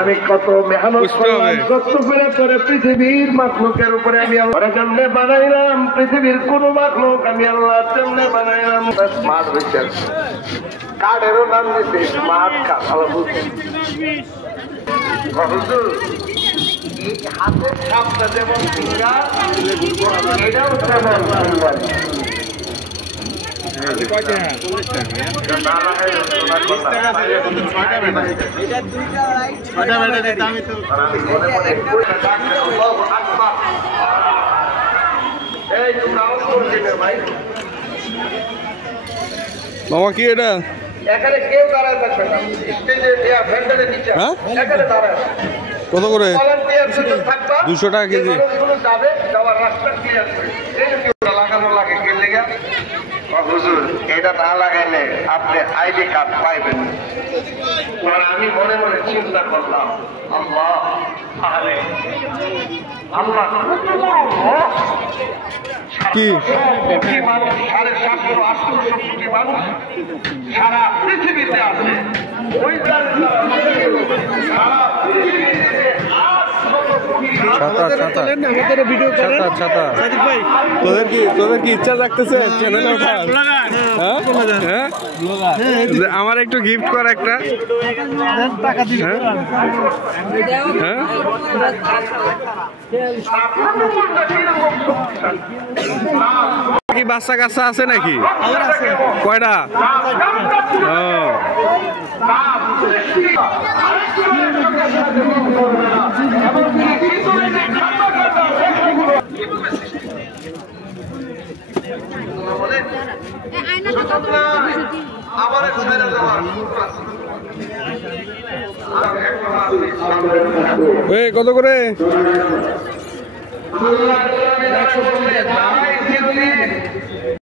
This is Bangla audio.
আমি কত মেহনত করলাম, কত করে পৃথিবীর মাখলুকের উপরে আমি আল্লাহর জন্য বানাইলাম। পৃথিবীর কোন মাখলুক আমি আল্লাহর জন্য বানাইলাম। স্মার্ট হয়েছে, কার্ডেরও নাম দিতে স্মার্ট কার্ড। আল্লাহ বুঝছেন হাতের সাপটা যেমন ফিঙ্গার, এটাও তেমন ফিঙ্গার। মামা কি এটা? এখানে কেউ দাঁড়ায় থাকবে না, স্টেজে ভেন্ডারের নিচে এখানে দাঁড়ায়। কত করে? 200 টাকা কেজি। যাবে যাওয়ার রাস্তা ক্লিয়ার করে লাগানো লাগে গেলে গা। হুজুর এটা না লাগাইলে আপনি আইডি কার্ড পাইবেন। আমি মনে মনে চিন্তা করলাম, আল্লাহ আল্লাহ কি মানুষ 750-800 কোটি মানুষ সারা পৃথিবীতে আছে। ওই সারা পৃথিবীতে তোদের কি ইচ্ছা থাকতেছে চ্যানেলে ওঠার? আমার একটু গিফট কর একটা। কি বাচ্চা কাচ্চা আছে নাকি? কয়টা? কত করে?